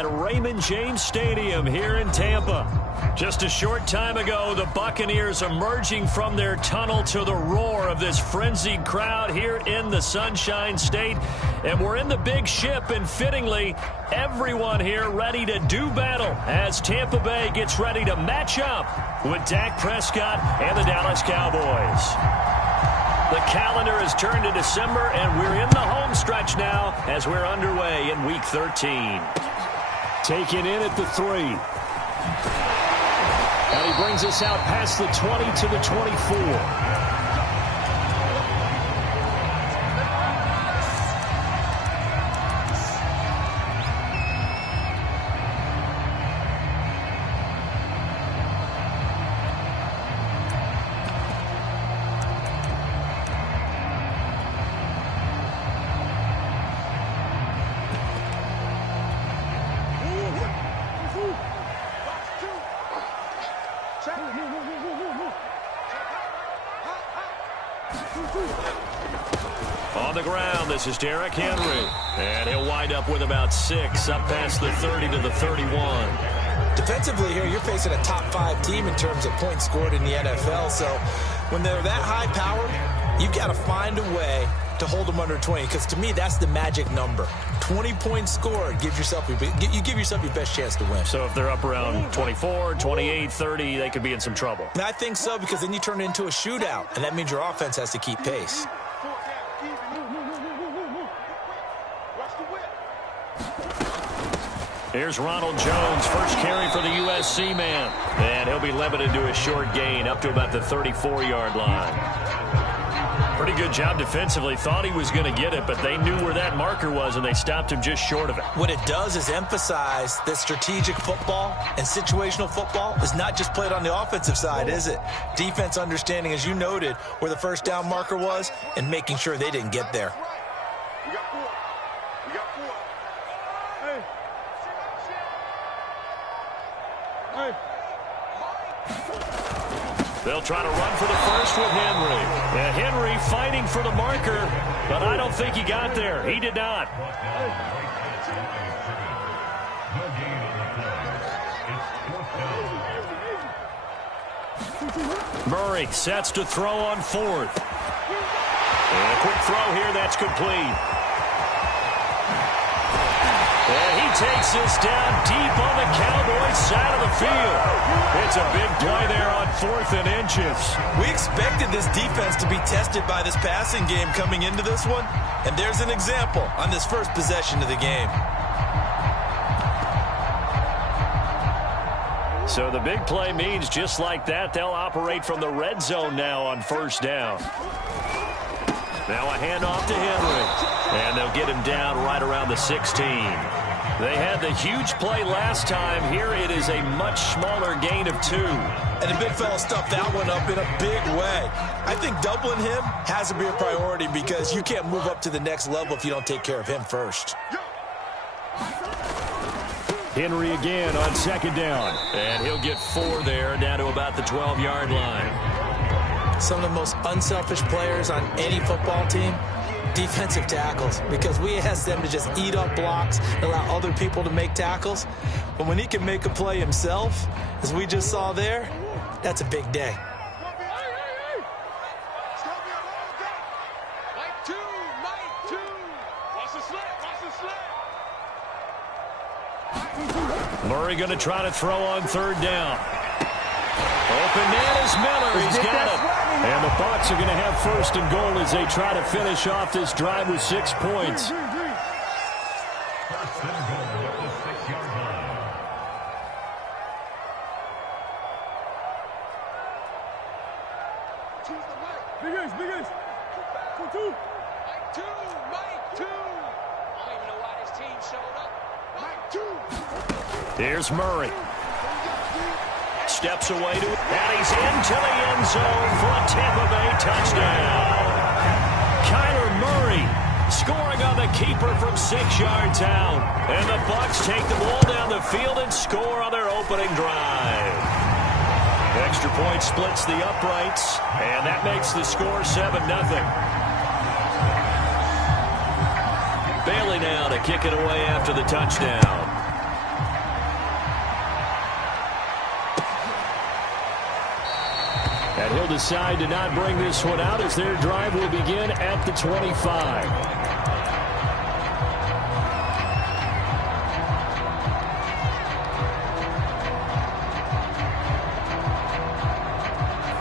at Raymond James Stadium here in Tampa. Just a short time ago, the Buccaneers emerging from their tunnel to the roar of this frenzied crowd here in the Sunshine State. And we're in the big ship, and fittingly, everyone here ready to do battle as Tampa Bay gets ready to match up with Dak Prescott and the Dallas Cowboys. The calendar has turned to December, and we're in the home stretch now as we're underway in Week 13. Taken in at the 3. And he brings us out past the 20 to the 24. On the ground, this is Derrick Henry. And he'll wind up with about 6, up past the 30 to the 31. Defensively here, you're facing a top 5 team in terms of points scored in the NFL. So when they're that high-powered, you've got to find a way to hold them under 20. Because to me, that's the magic number. 20 points scored, you give yourself your best chance to win. So if they're up around 24, 28, 30, they could be in some trouble. And I think so, because then you turn it into a shootout, and that means your offense has to keep pace. Here's Ronald Jones, first carry for the USC man. And he'll be limited to a short gain up to about the 34-yard line. Pretty good job defensively. Thought he was going to get it, but they knew where that marker was, and they stopped him just short of it. What it does is emphasize that strategic football and situational football is not just played on the offensive side, is it? Defense understanding, as you noted, where the first down marker was and making sure they didn't get there. They'll try to run for the first with Henry. And Henry fighting for the marker, but I don't think he got there. He did not. Murray sets to throw on 4th. And a quick throw here, that's complete. And he takes this down deep on the Cowboys side of the field. It's a big play there on 4th and inches. We expected this defense to be tested by this passing game coming into this one, and there's an example on this first possession of the game. So the big play means just like that, they'll operate from the red zone now on first down. Now a handoff to Henry, and they'll get him down right around the 16. They had the huge play last time. Here it is a much smaller gain of 2. And the big fella stuffed that one up in a big way. I think doubling him has to be a priority because you can't move up to the next level if you don't take care of him first. Henry again on second down. And he'll get 4 there, down to about the 12-yard line. Some of the most unselfish players on any football team, defensive tackles, because we ask them to just eat up blocks and allow other people to make tackles. But when he can make a play himself, as we just saw there, that's a big day. Murray going to try to throw on 3rd down. Open man is Miller. He's got it. And the Bucks are going to have 1st and goal as they try to finish off this drive with 6 points. Here's Murray. Steps away to it, and he's into the end zone for a Tampa Bay touchdown. Kyler Murray scoring on the keeper from 6 yards out. And the Bucks take the ball down the field and score on their opening drive. Extra point splits the uprights, and that makes the score 7-0. Bailey now to kick it away after the touchdown. decide to not bring this one out as their drive will begin at the 25.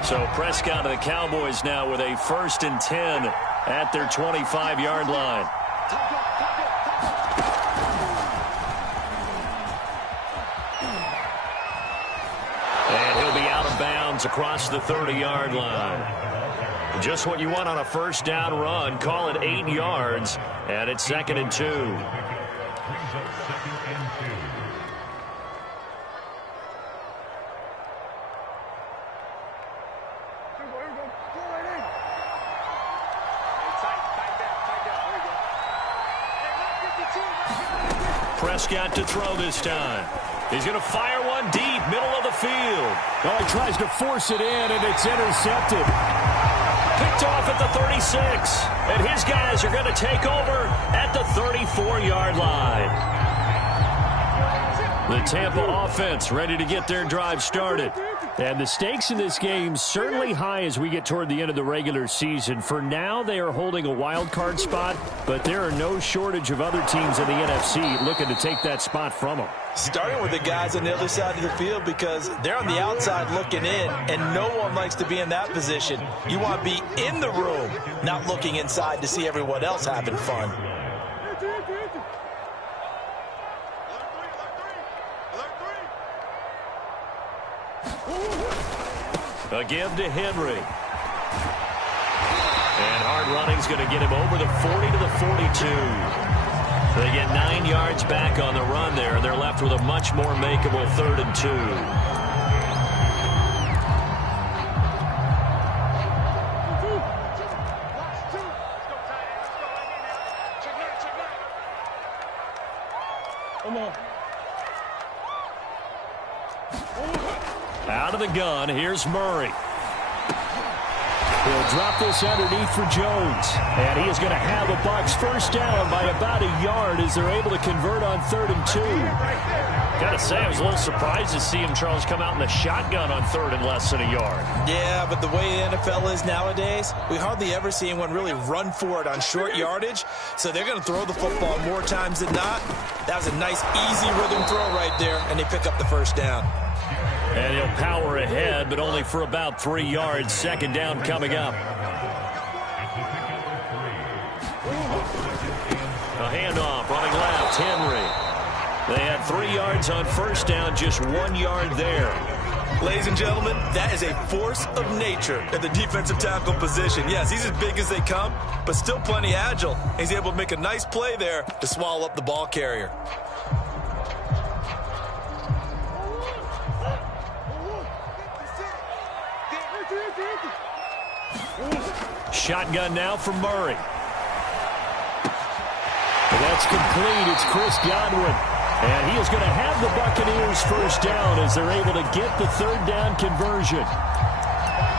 So Prescott and the Cowboys now with a 1st and 10 at their 25-yard line. And he'll be out of bounds across the 30-yard line. Just what you want on a 1st down run. Call it 8 yards, and it's 2nd and 2. Prescott to throw this time. He's going to fire one deep, middle of the field. Oh, he tries to force it in, and it's intercepted. Picked off at the 36. And his guys are going to take over at the 34-yard line. The Tampa offense ready to get their drive started. And the stakes in this game certainly high as we get toward the end of the regular season. For now, they are holding a wild card spot, but there are no shortage of other teams in the NFC looking to take that spot from them. Starting with the guys on the other side of the field because they're on the outside looking in, and no one likes to be in that position. You want to be in the room, not looking inside to see everyone else having fun. A give to Henry. And hard running's going to get him over the 40 to the 42. They get 9 yards back on the run there, and they're left with a much more makeable 3rd and 2. Out of the gun, here's Murray. He'll drop this underneath for Jones. And he is going to have a Bucks 1st down by about a yard as they're able to convert on 3rd and 2. Got to say, I was a little surprised to see him, Charles, come out in the shotgun on 3rd and less than a yard. Yeah, but the way the NFL is nowadays, we hardly ever see anyone really run for it on short yardage. So they're going to throw the football more times than not. That was a nice, easy rhythm throw right there, and they pick up the 1st down. And he'll power ahead, but only for about 3 yards. 2nd down coming up. A handoff, running left, Henry. They had 3 yards on 1st down, just 1 yard there. Ladies and gentlemen, that is a force of nature at the defensive tackle position. Yes, he's as big as they come, but still plenty agile. He's able to make a nice play there to swallow up the ball carrier. Shotgun now for Murray. That's complete. It's Chris Godwin. And he is going to have the Buccaneers 1st down as they're able to get the 3rd down conversion.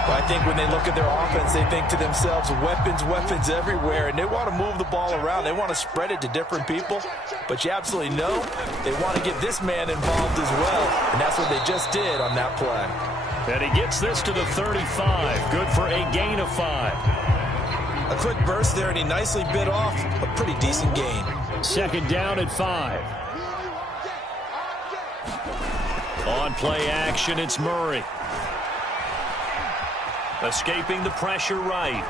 Well, I think when they look at their offense, they think to themselves, weapons, weapons everywhere, and they want to move the ball around. They want to spread it to different people, but you absolutely know they want to get this man involved as well, and that's what they just did on that play. And he gets this to the 35. Good for a gain of 5. A quick burst there, and he nicely bit off a pretty decent gain. 2nd down at 5. On play action, it's Murray. Escaping the pressure right.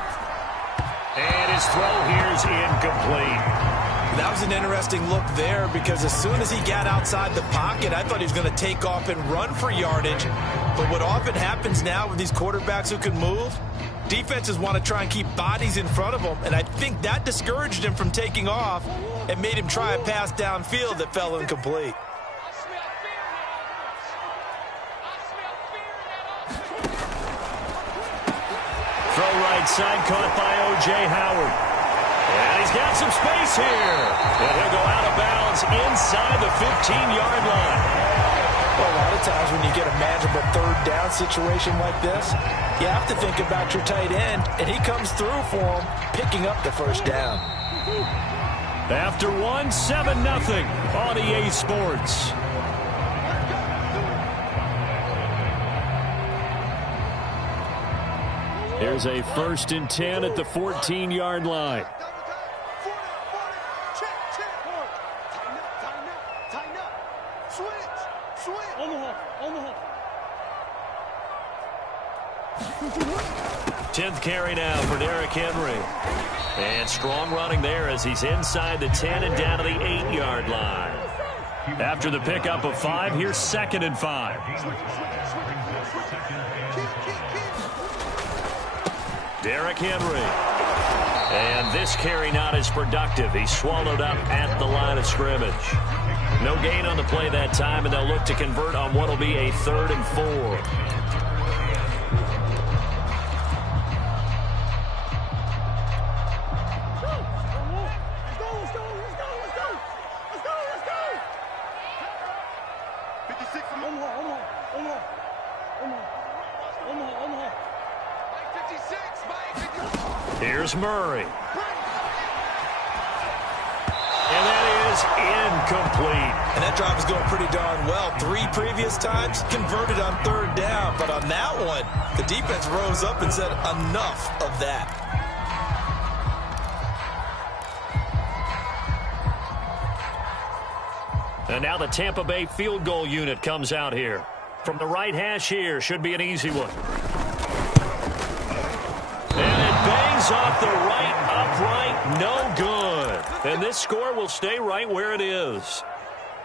And his throw here is incomplete. That was an interesting look there because as soon as he got outside the pocket, I thought he was going to take off and run for yardage. But what often happens now with these quarterbacks who can move, defenses want to try and keep bodies in front of them, and I think that discouraged him from taking off and made him try a pass downfield that fell incomplete. Throw right side, caught by O.J. Howard. And he's got some space here. And he'll go out of bounds inside the 15-yard line. Well, a lot of times when you get a manageable 3rd down situation like this, you have to think about your tight end, and he comes through for him, picking up the 1st down. After 7-0 on EA Sports. Here's a 1st and 10 at the 14-yard line. Tighten up. Switch. Omaha. 10th carry now for Derrick Henry. And strong running there as he's inside the 10 and down to the 8-yard line. After the pickup of 5, here's 2nd and 5. Derrick Henry. And this carry not as productive. He's swallowed up at the line of scrimmage. No gain on the play that time, and they'll look to convert on what will be a 3rd and 4. Here's Murray. And that is incomplete. And that drive is going pretty darn well. 3 previous times, converted on 3rd down. But on that one, the defense rose up and said, enough of that. And now the Tampa Bay field goal unit comes out here. From the right hash here, should be an easy one. And it bangs off the right upright, no good. And this score will stay right where it is.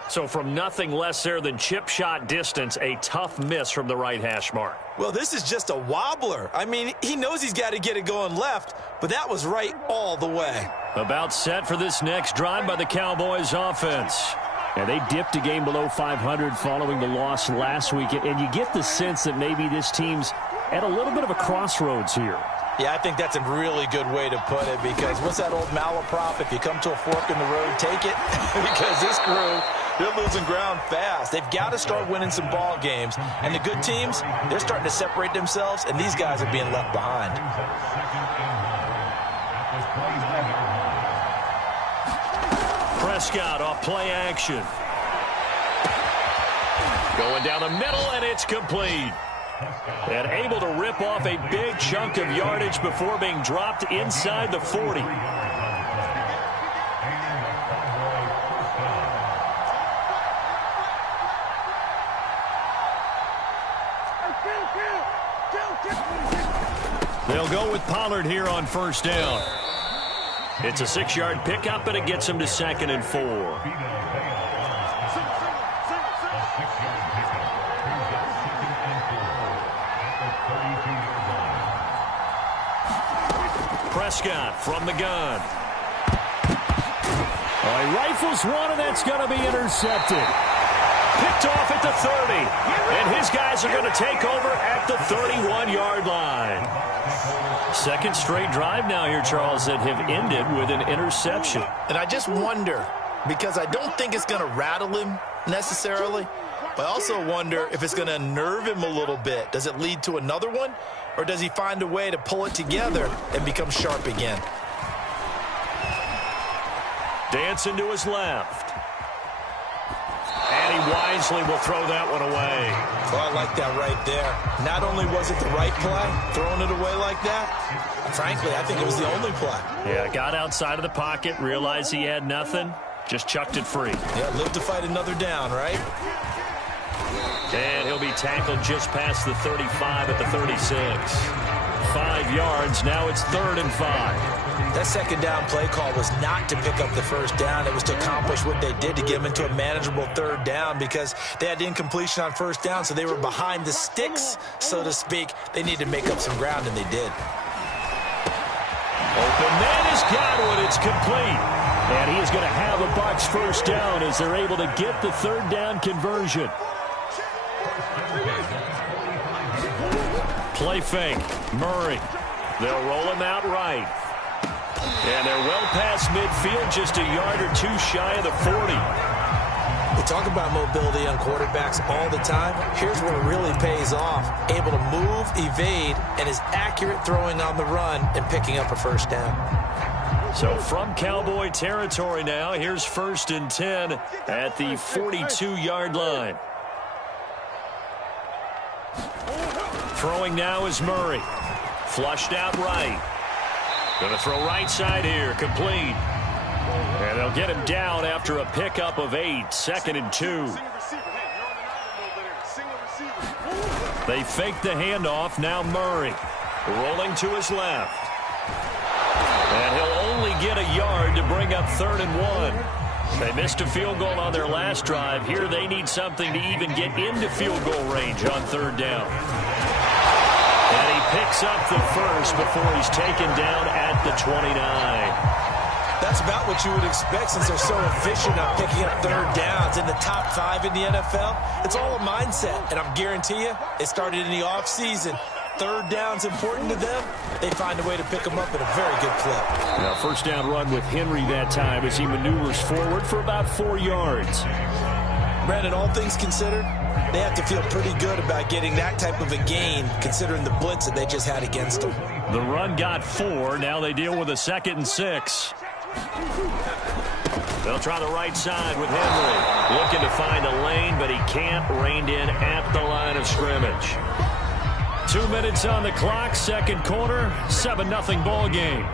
So from nothing less there than chip shot distance, a tough miss from the right hash mark. Well, this is just a wobbler. I mean, he knows he's got to get it going left, but that was right all the way. About set for this next drive by the Cowboys offense. And they dipped a game below 500 following the loss last week. And you get the sense that maybe this team's at a little bit of a crossroads here. Yeah, I think that's a really good way to put it, because what's that old malaprop? If you come to a fork in the road, take it. Because this crew, they're losing ground fast. They've got to start winning some ball games. And the good teams, they're starting to separate themselves, and these guys are being left behind. Prescott off play action. Going down the middle, and it's complete. And able to rip off a big chunk of yardage before being dropped inside the 40. They'll go with Pollard here on 1st down. It's a 6-yard pickup, and it gets him to 2nd and 4. Prescott from the gun. He rifles one, and that's going to be intercepted. Picked off at the 30. And his guys are going to take over at the 31-yard line. 2nd straight drive now here, Charles, that have ended with an interception. And I just wonder, because I don't think it's going to rattle him necessarily, but I also wonder if it's going to nerve him a little bit. Does it lead to another one? Or does he find a way to pull it together and become sharp again? Dancing to his left. And he wisely will throw that one away. Well, I like that right there. Not only was it the right play, throwing it away like that, frankly, I think it was the only play. Yeah, got outside of the pocket, realized he had nothing, just chucked it free. Yeah, live to fight another down, right? And he'll be tackled just past the 35 at the 36. 5 yards. Now it's 3rd and 5. That 2nd down play call was not to pick up the 1st down. It was to accomplish what they did, to get them into a manageable 3rd down, because they had incompletion on 1st down, so they were behind the sticks, so to speak. They needed to make up some ground, and they did. Open man is Godwin. It's complete. And he is going to have a Bucks 1st down as they're able to get the 3rd down conversion. Play fake. Murray. They'll roll him out right. And they're well past midfield, just a yard or two shy of the 40. We talk about mobility on quarterbacks all the time. Here's where it really pays off. Able to move, evade, and is accurate throwing on the run and picking up a 1st down. So from Cowboy territory now, here's 1st and 10 at the 42-yard line. Throwing now is Murray. Flushed out right. Going to throw right side here. Complete. And they'll get him down after a pickup of 8. 2nd and 2. They fake the handoff. Now Murray rolling to his left. And he'll only get a yard to bring up 3rd and 1. They missed a field goal on their last drive. Here they need something to even get into field goal range on 3rd down. And he picks up the first before he's taken down at the 29. That's about what you would expect since they're so efficient at picking up 3rd downs in the top 5 in the NFL. It's all a mindset, and I'm guarantee you it started in the offseason. 3rd down's important to them. They find a way to pick them up at a very good clip. Now, first down run with Henry that time as he maneuvers forward for about 4 yards. Brandon, all things considered, they have to feel pretty good about getting that type of a gain considering the blitz that they just had against them. The run got 4. Now they deal with a 2nd and 6. They'll try the right side with Henry. Looking to find a lane, but he can't. Reined in at the line of scrimmage. 2 minutes on the clock, 2nd quarter, 7-0 ball game.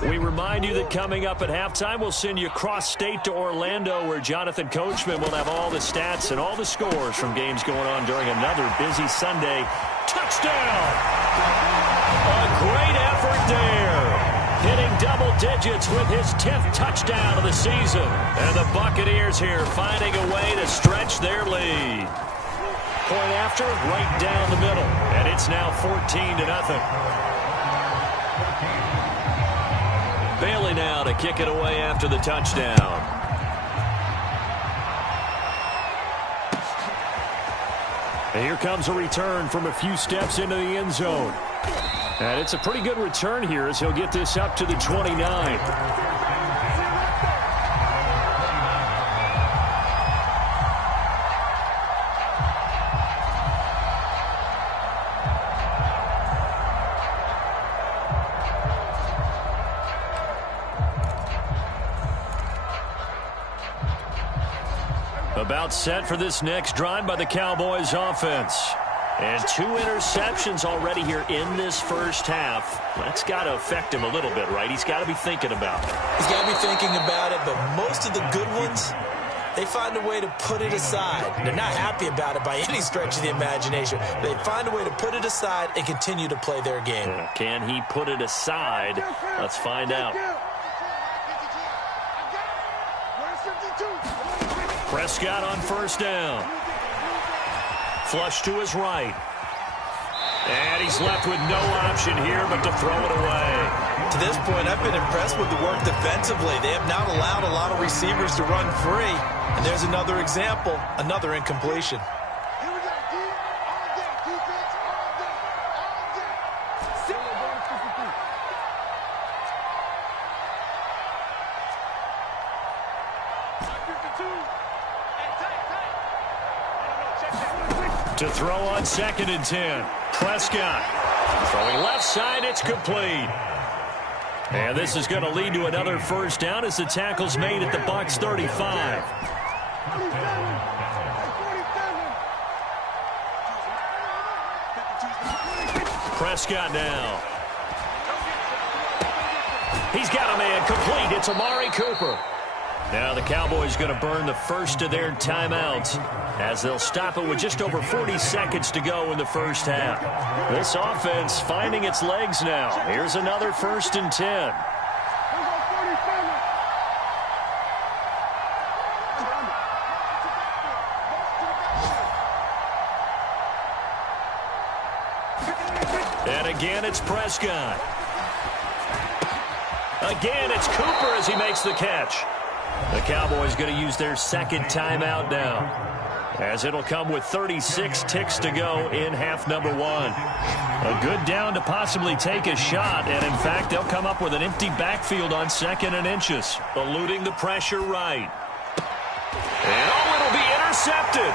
We remind you that coming up at halftime, we'll send you cross-state to Orlando, where Jonathan Coachman will have all the stats and all the scores from games going on during another busy Sunday. Touchdown! A great effort there. Hitting double digits with his 10th touchdown of the season. And the Buccaneers here finding a way to stretch their lead. Point after, right down the middle. And it's now 14-0. Bailey now to kick it away after the touchdown. And here comes a return from a few steps into the end zone. And it's a pretty good return here as he'll get this up to the 29. About set for this next drive by the Cowboys offense. And 2 interceptions already here in this first half. That's got to affect him a little bit, right? He's got to be thinking about it. He's got to be thinking about it, but most of the good ones, they find a way to put it aside. They're not happy about it by any stretch of the imagination. They find a way to put it aside and continue to play their game. Can he put it aside? Let's find out. Prescott on first down. Flush to his right. And he's left with no option here but to throw it away. To this point, I've been impressed with the work defensively. They have not allowed a lot of receivers to run free. And there's another example, another incompletion. To throw on 2nd and 10. Prescott throwing left side. It's complete. And this is going to lead to another first down as the tackle's made at the Bucks 35. Prescott now. He's got a man complete. It's Amari Cooper. Now the Cowboys going to burn the first of their timeouts as they'll stop it with just over 40 seconds to go in the first half. This offense finding its legs now. Here's another 1st and 10. And again, it's Prescott. Again, it's Cooper as he makes the catch. The Cowboys going to use their 2nd timeout now, as it'll come with 36 ticks to go in half number 1. A good down to possibly take a shot, and in fact, they'll come up with an empty backfield on 2nd and inches, eluding the pressure right. And it'll be intercepted.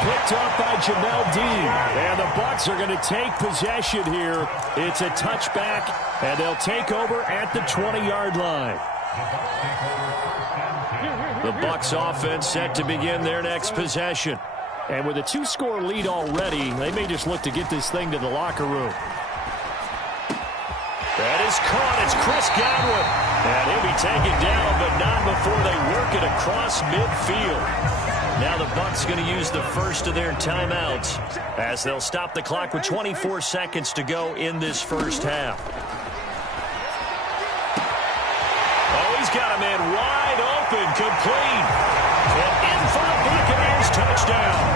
Picked off by Jamel Dean. And the Bucks are going to take possession here. It's a touchback, and they'll take over at the 20-yard line. The Bucks offense set to begin their next possession. And with a 2-score lead already, they may just look to get this thing to the locker room. That is caught. It's Chris Godwin. And he'll be taken down, but not before they work it across midfield. Now the Bucks going to use the first of their timeouts as they'll stop the clock with 24 seconds to go in this first half. Oh, he's got a man wide open, complete. And in for the Buccaneers touchdown.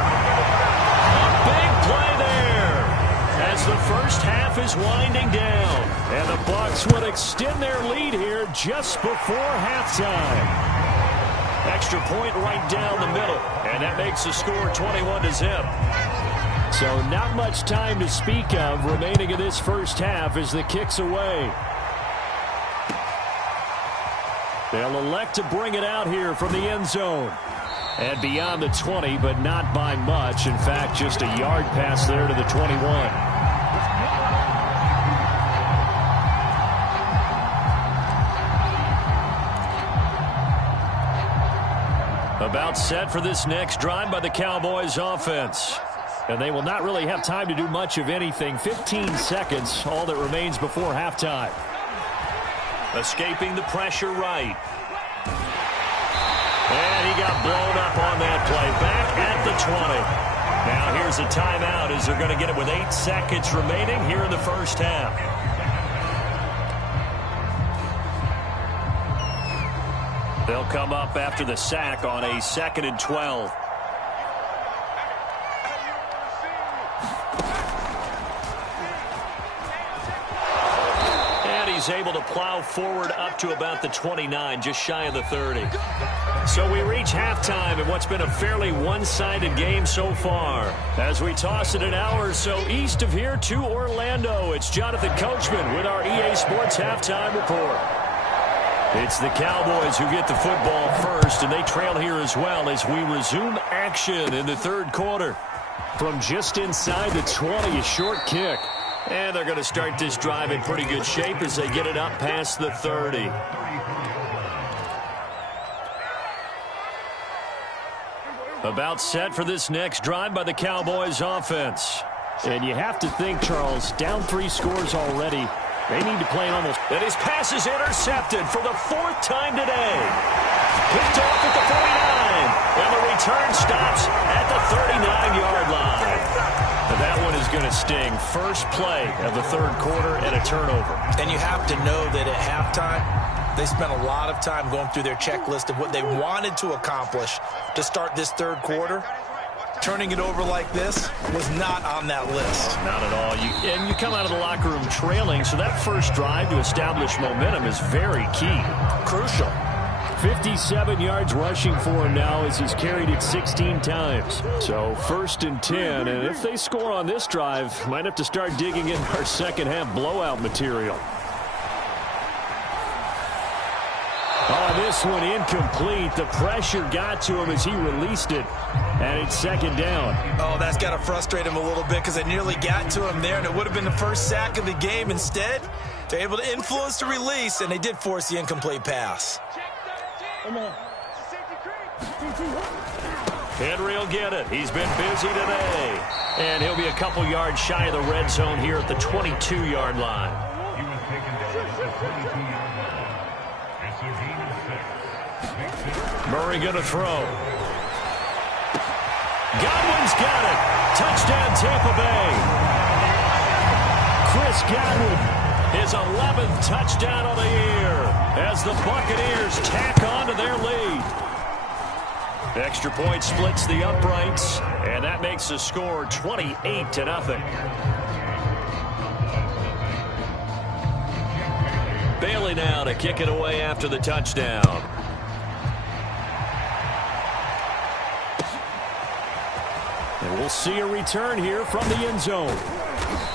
A big play there as the first half is winding down. And the Bucks will extend their lead here just before halftime. Extra point right down the middle, and that makes the score 21-0. So not much time to speak of remaining in this first half as the kick's away. They'll elect to bring it out here from the end zone. And beyond the 20, but not by much. In fact, just a yard pass there to the 21. About set for this next drive by the Cowboys offense. And they will not really have time to do much of anything. 15 seconds, all that remains before halftime. Escaping the pressure right. And he got blown up on that play. Back at the 20. Now here's a timeout as they're going to get it with 8 seconds remaining here in the first half. They'll come up after the sack on a 2nd and 12. And he's able to plow forward up to about the 29, just shy of the 30. So we reach halftime in what's been a fairly one-sided game so far. As we toss it an hour or so east of here to Orlando, it's Jonathan Coachman with our EA Sports Halftime Report. It's the Cowboys who get the football first, and they trail here as well as we resume action in the third quarter. From just inside the 20, a short kick. And they're going to start this drive in pretty good shape as they get it up past the 30. About set for this next drive by the Cowboys offense. And you have to think, Charles, down 3 scores already. They need to play an almost... And his pass is intercepted for the 4th time today. Picked off at the 49. And the return stops at the 39-yard line. And that one is going to sting. First play of the third quarter and a turnover. And you have to know that at halftime, they spent a lot of time going through their checklist of what they wanted to accomplish to start this third quarter. Turning it over like this was not on that list. Not at all. And you come out of the locker room trailing, so that first drive to establish momentum is very key. Crucial. 57 yards rushing for him now as he's carried it 16 times. So 1st and 10, and if they score on this drive, might have to start digging in our second half blowout material. Oh, this one incomplete. The pressure got to him as he released it. And it's 2nd down. Oh, that's got to frustrate him a little bit because it nearly got to him there, and it would have been the first sack of the game. Instead, they're able to influence the release, and they did force the incomplete pass. Henry will get it. He's been busy today. And he'll be a couple yards shy of the red zone here at the 22-yard line. Murray going to throw. Godwin's got it. Touchdown, Tampa Bay. Chris Godwin. His 11th touchdown of the year as the Buccaneers tack on to their lead. Extra point splits the uprights, and that makes the score 28-0. Bailey now to kick it away after the touchdown. And we'll see a return here from the end zone.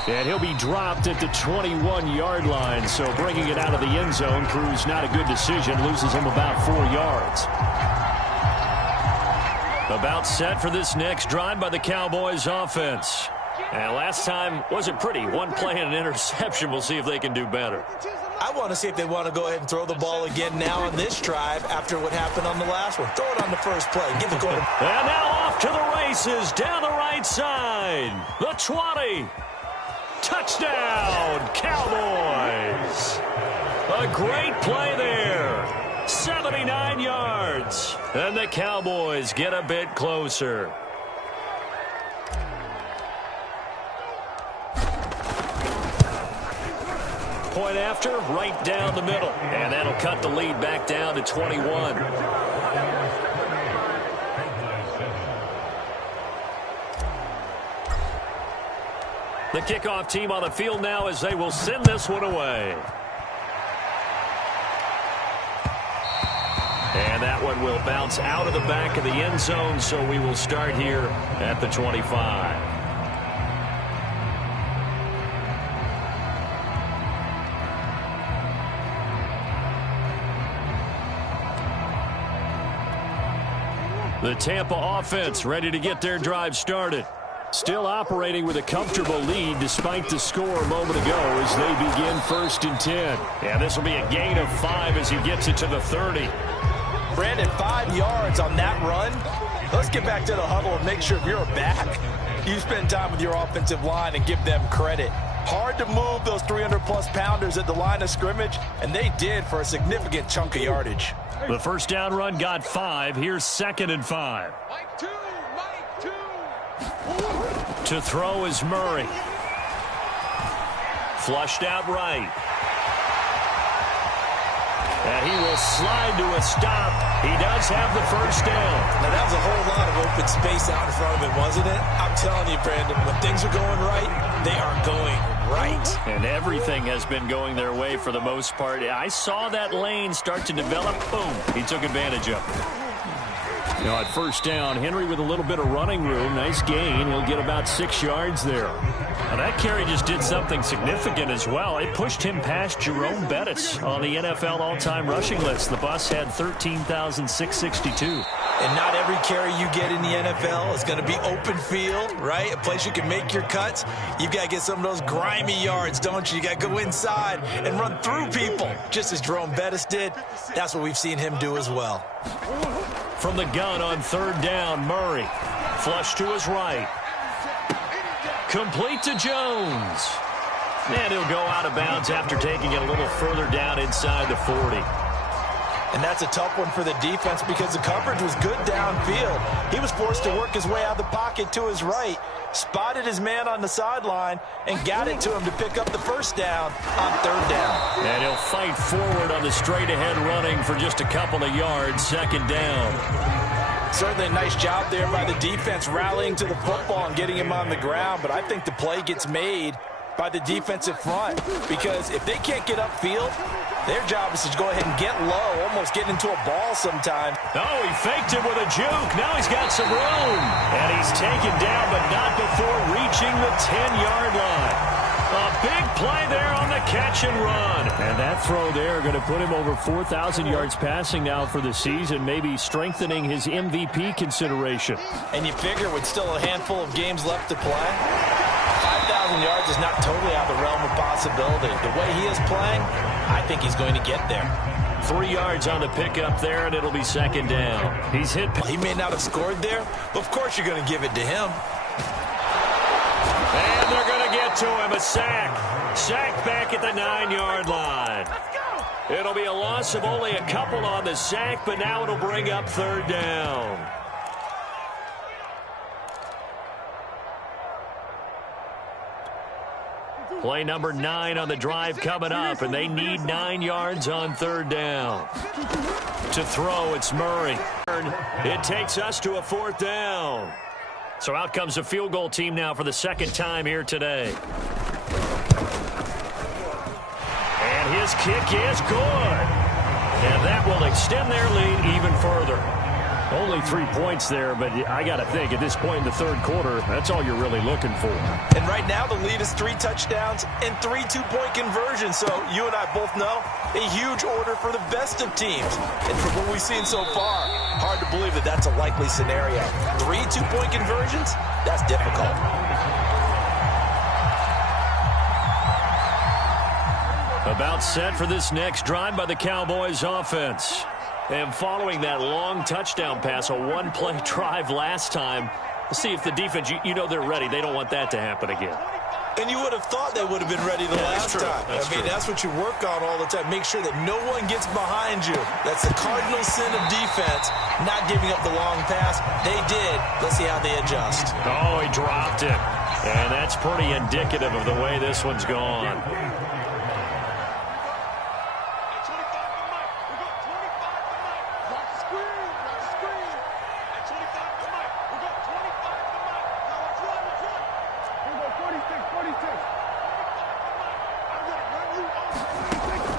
And he'll be dropped at the 21-yard line. So bringing it out of the end zone proves not a good decision. Loses him about 4 yards. About set for this next drive by the Cowboys offense. And last time wasn't pretty. One play and an interception. We'll see if they can do better. I want to see if they want to go ahead and throw the ball again now on this drive after what happened on the last one. Throw it on the first play. Give the quarterback. And now off to the races down the right side. The 20. Touchdown, Cowboys. A great play there. 79 yards. And the Cowboys get a bit closer. Point after, right down the middle. And that'll cut the lead back down to 21. The kickoff team on the field now as they will send this one away. And that one will bounce out of the back of the end zone, so we will start here at the 25. The Tampa offense ready to get their drive started. Still operating with a comfortable lead despite the score a moment ago as they begin 1st and 10. And this will be a gain of 5 as he gets it to the 30. Brandon, 5 yards on that run. Let's get back to the huddle and make sure if you're back, you spend time with your offensive line and give them credit. Hard to move those 300-plus pounders at the line of scrimmage, and they did for a significant chunk of yardage. The first down run got 5. Here's 2nd and 5. Mike two. To throw is Murray. Flushed out right. And he will slide to a stop. He does have the first down. Now, that was a whole lot of open space out in front of him, wasn't it? I'm telling you, Brandon, when things are going right, they are going right. And everything has been going their way for the most part. I saw that lane start to develop. Boom. He took advantage of it. Now at first down, Henry with a little bit of running room. Nice gain. He'll get about 6 yards there. Now that carry just did something significant as well. It pushed him past Jerome Bettis on the NFL all-time rushing list. The Bucks had 13,662. And not every carry you get in the NFL is going to be open field, right? A place you can make your cuts. You've got to get some of those grimy yards, don't you? You got to go inside and run through people, just as Jerome Bettis did. That's what we've seen him do as well. From the gun on 3rd down, Murray. Flush to his right. Complete to Jones. And he'll go out of bounds after taking it a little further down inside the 40. And that's a tough one for the defense because the coverage was good downfield. He was forced to work his way out of the pocket to his right, spotted his man on the sideline, and got it to him to pick up the first down on 3rd down. And he'll fight forward on the straight-ahead running for just a couple of yards, 2nd down. Certainly a nice job there by the defense rallying to the football and getting him on the ground, but I think the play gets made by the defensive front because if they can't get upfield, their job is to go ahead and get low, almost get into a ball sometime. Oh, he faked it with a juke. Now he's got some room. And he's taken down, but not before reaching the 10-yard line. A big play there on the catch and run. And that throw there going to put him over 4,000 yards passing now for the season, maybe strengthening his MVP consideration. And you figure with still a handful of games left to play, 5,000 yards is not totally out of the realm of possibility. The way he is playing, I think he's going to get there. 3 yards on the pickup there, and it'll be 2nd down. He's hit. He may not have scored there, but of course you're going to give it to him. And they're going to get to him. A sack. Sack back at the 9-yard line. It'll be a loss of only a couple on the sack, but now it'll bring up 3rd down. Play number 9 on the drive coming up, and they need 9 yards on 3rd down. To throw, it's Murray. It takes us to a 4th down. So out comes the field goal team now for the 2nd time here today. And his kick is good. And that will extend their lead even further. Only 3 points there, but I got to think at this point in the 3rd quarter, that's all you're really looking for. And right now the lead is 3 touchdowns and 3 2-point conversions. So you and I both know a huge order for the best of teams. And from what we've seen so far, Hard to believe that that's a likely scenario. 3 two-point conversions? That's difficult. About set for this next drive by the Cowboys offense. And following that long touchdown pass, a one-play drive last time, we'll see if the defense, you know they're ready. They don't want that to happen again. And you would have thought they would have been ready the last time. That's what you work on all the time. Make sure that no one gets behind you. That's the cardinal sin of defense, not giving up the long pass. They did. Let's see how they adjust. Oh, he dropped it. And that's pretty indicative of the way this one's gone.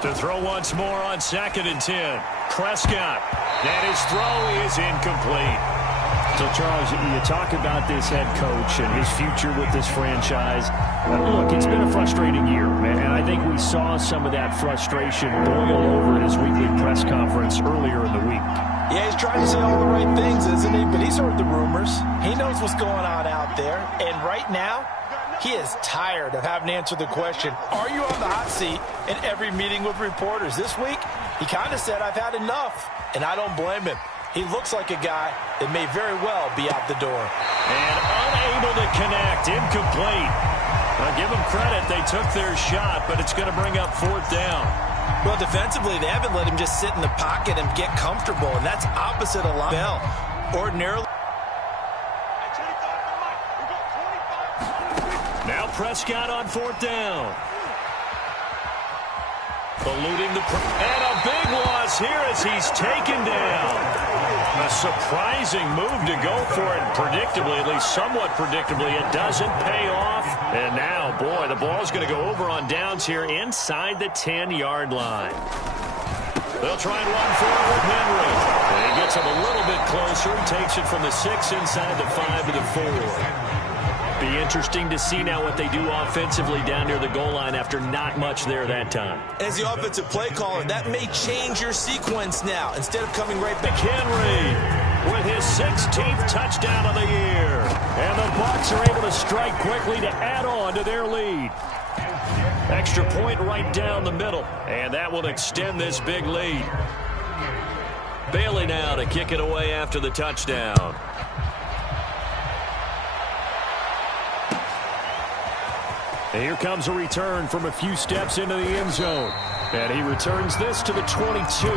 To throw once more on 2nd and 10. Prescott. And his throw is incomplete. So, Charles, you talk about this head coach and his future with this franchise. Look, it's been a frustrating year, man, and I think we saw some of that frustration boil over in his weekly press conference earlier in the week. Yeah, he's trying to say all the right things, isn't he? But he's heard the rumors. He knows what's going on out there. And right now, he is tired of having to answer the question, are you on the hot seat in every meeting with reporters? This week, he kind of said, I've had enough. And I don't blame him. He looks like a guy that may very well be out the door. And unable to connect. Incomplete. Well, give them credit. They took their shot, but it's going to bring up 4th down. Well, defensively, they haven't let him just sit in the pocket and get comfortable, and that's opposite of Bell. Ordinarily. Now Prescott on 4th down. Eluding the and a big loss here as he's taken down. A surprising move to go for it. Predictably, at least somewhat predictably, it doesn't pay off. And now, boy, the ball's going to go over on downs here inside the 10-yard line. They'll try and run for it with Henry. And he gets him a little bit closer. Takes it from the 6 inside the 5 to the 4. Be interesting to see now what they do offensively down near the goal line after not much there that time. As the offensive play caller, that may change your sequence now. Instead of coming right back. Henry with his 16th touchdown of the year. And the Bucks are able to strike quickly to add on to their lead. Extra point right down the middle. And that will extend this big lead. Bailey now to kick it away after the touchdown. And here comes a return from a few steps into the end zone. And he returns this to the 22.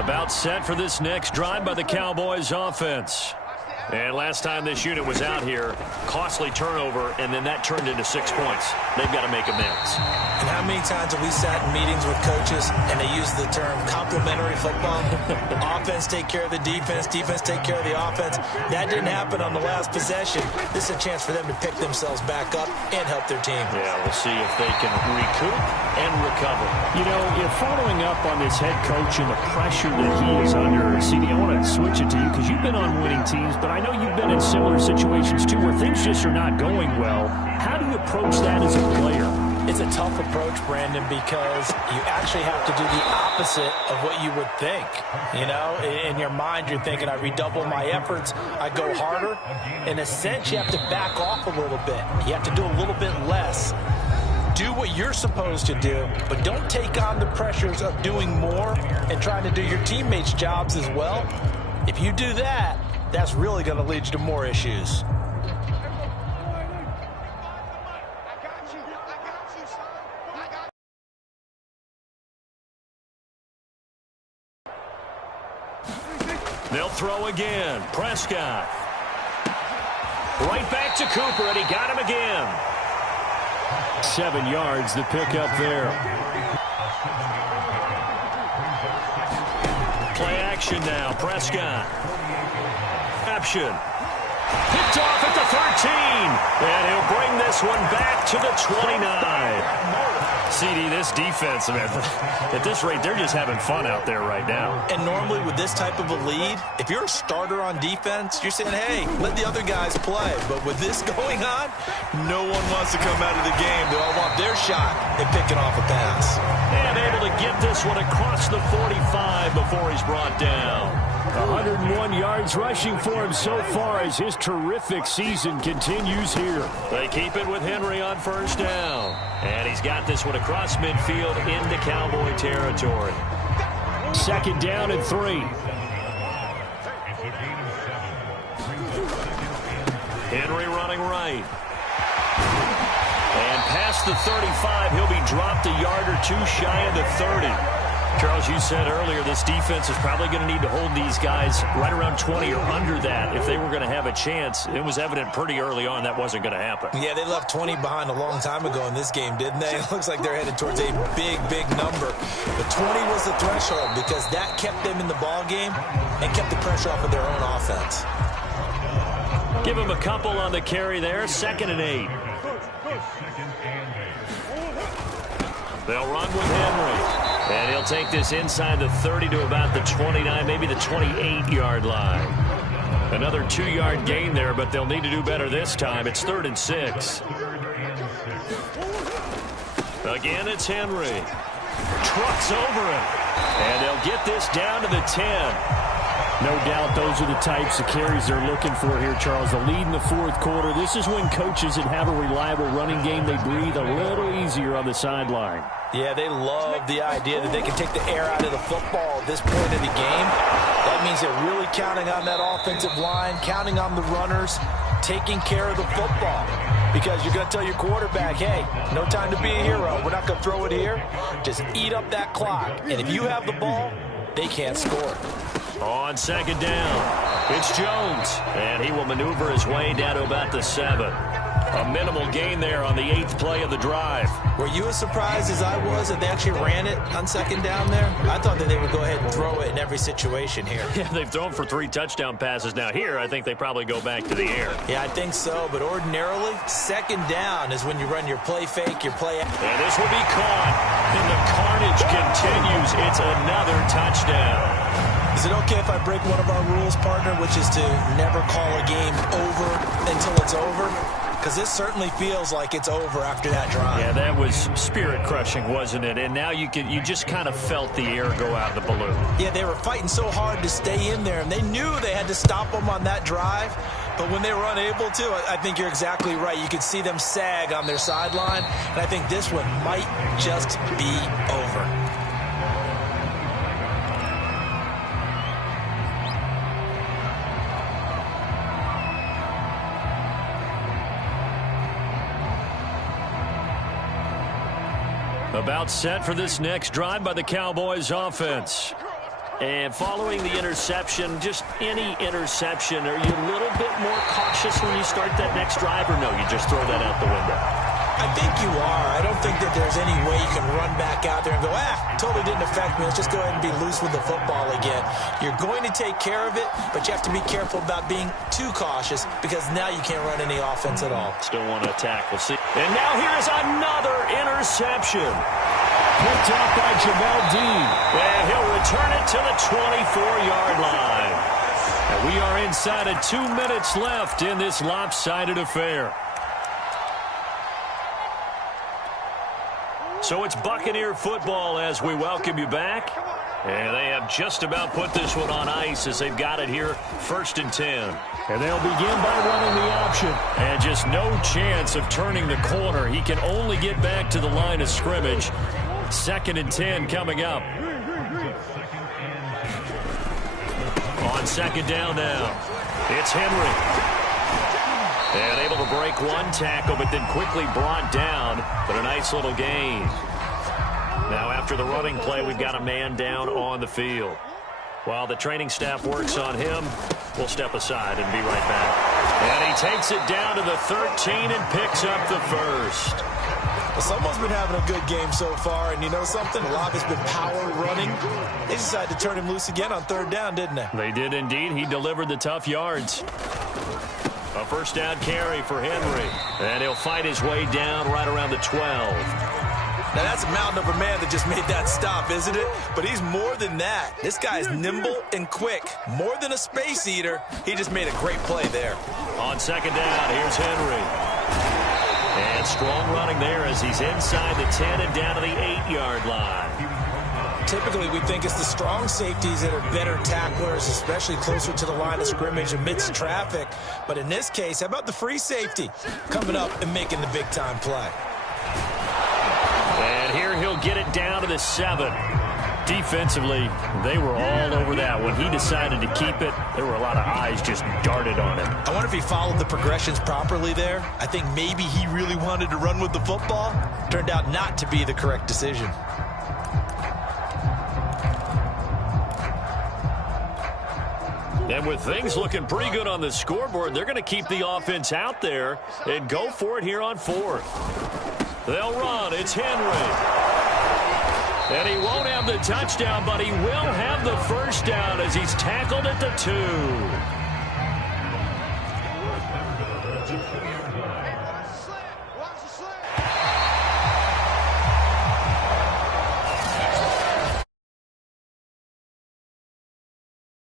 About set for this next drive by the Cowboys offense. And last time this unit was out here, costly turnover, and then that turned into 6 points. They've got to make amends. And how many times have we sat in meetings with coaches and they use the term complementary football? Offense take care of the defense, defense take care of the offense. That didn't happen on the last possession. This is a chance for them to pick themselves back up and help their team. Yeah, we'll see if they can recoup and recover. You know, following up on this head coach and the pressure that he is under, CD, I want to switch it to you because you've been on winning teams, but I know you've been in similar situations too where things just are not going well. How do you approach that as a player? It's a tough approach, Brandon, because you actually have to do the opposite of what you would think. You know, in your mind, you're thinking, I redouble my efforts, I go harder. In a sense, you have to back off a little bit. You have to do a little bit less. Do what you're supposed to do, but don't take on the pressures of doing more and trying to do your teammates' jobs as well. If you do that, that's really going to lead you to more issues. They'll throw again. Prescott. Right back to Cooper, and he got him again. 7 yards, the pickup there. Play action now. Prescott. Option. Picked off at the 13. And he'll bring this one back to the 29. CD, this defense, man, at this rate, they're just having fun out there right now. And normally with this type of a lead, if you're a starter on defense, you're saying, hey, let the other guys play. But with this going on, no one wants to come out of the game. They all want their shot at picking off a pass. And able to get this one across the 45 before he's brought down. 101 yards rushing for him so far as his terrific season continues here. They keep it with Henry on first down. And he's got this one across midfield into Cowboy territory. 2nd down and 3. Henry running right. And past the 35, he'll be dropped a yard or two shy of the 30. Charles, you said earlier this defense is probably going to need to hold these guys right around 20 or under that if they were going to have a chance. It was evident pretty early on that wasn't going to happen. Yeah, they left 20 behind a long time ago in this game, didn't they? It looks like they're headed towards a big, big number. But 20 was the threshold because that kept them in the ball game and kept the pressure off of their own offense. Give him a couple on the carry there. 2nd and 8. They'll run with Henry. And he'll take this inside the 30 to about the 29, maybe the 28-yard line. Another 2-yard gain there, but they'll need to do better this time. It's 3rd and 6. Again, it's Henry. Trucks over him. And they'll get this down to the 10. No doubt those are the types of carries they're looking for here, Charles. The lead in the 4th quarter. This is when coaches that have a reliable running game, they breathe a little easier on the sideline. Yeah, they love the idea that they can take the air out of the football at this point in the game. That means they're really counting on that offensive line, counting on the runners, taking care of the football. Because you're going to tell your quarterback, hey, no time to be a hero. We're not going to throw it here. Just eat up that clock. And if you have the ball, they can't score. On 2nd down, it's Jones. And he will maneuver his way down to about the 7. A minimal gain there on the 8th play of the drive. Were you as surprised as I was that they actually ran it on 2nd down there? I thought that they would go ahead and throw it in every situation here. Yeah, they've thrown for 3 touchdown passes. Now here, I think they probably go back to the air. Yeah, I think so. But ordinarily, 2nd down is when you run your play fake, your play. And this will be caught. And the carnage continues. It's another touchdown. Is it okay if I break one of our rules, partner, which is to never call a game over until it's over? Because this certainly feels like it's over after that drive. Yeah, that was spirit-crushing, wasn't it? And now you just kind of felt the air go out of the balloon. Yeah, they were fighting so hard to stay in there, and they knew they had to stop them on that drive. But when they were unable to, I think you're exactly right. You could see them sag on their sideline, and I think this one might just be over. About set for this next drive by the Cowboys offense. And following the interception, just any interception, are you a little bit more cautious when you start that next drive, or no, you just throw that out the window? I think you are. I don't think that there's any way you can run back out there and go, totally didn't affect me. Let's just go ahead and be loose with the football again. You're going to take care of it, but you have to be careful about being too cautious because now you can't run any offense at all. Still want to attack. We'll see. And now here's another interception. Picked up by Jamel Dean. And he'll return it to the 24-yard line. And we are inside of 2 minutes left in this lopsided affair. So it's Buccaneer football as we welcome you back. And they have just about put this one on ice as they've got it here, 1st and 10. And they'll begin by running the option. And just no chance of turning the corner. He can only get back to the line of scrimmage. 2nd and 10 coming up. On 2nd down now, it's Henry. And able to break one tackle, but then quickly brought down. But a nice little gain. Now after the running play, we've got a man down on the field. While the training staff works on him, we'll step aside and be right back. And he takes it down to the 13 and picks up the 1st. Well, someone's been having a good game so far, and you know something? A lot has been power running. They decided to turn him loose again on 3rd down, didn't they? They did indeed. He delivered the tough yards. A 1st down carry for Henry. And he'll fight his way down right around the 12. Now, that's a mountain of a man that just made that stop, isn't it? But he's more than that. This guy's nimble and quick. More than a space eater, he just made a great play there. On second down, here's Henry. And strong running there as he's inside the 10 and down to the 8-yard line. Typically, we think it's the strong safeties that are better tacklers, especially closer to the line of scrimmage amidst traffic. But in this case, how about the free safety coming up and making the big-time play? And here he'll get it down to the 7. Defensively, they were all over that. When he decided to keep it, there were a lot of eyes just darted on him. I wonder if he followed the progressions properly there. I think maybe he really wanted to run with the football. Turned out not to be the correct decision. And with things looking pretty good on the scoreboard, they're going to keep the offense out there and go for it here on 4th. They'll run. It's Henry. And he won't have the touchdown, but he will have the first down as he's tackled at the 2.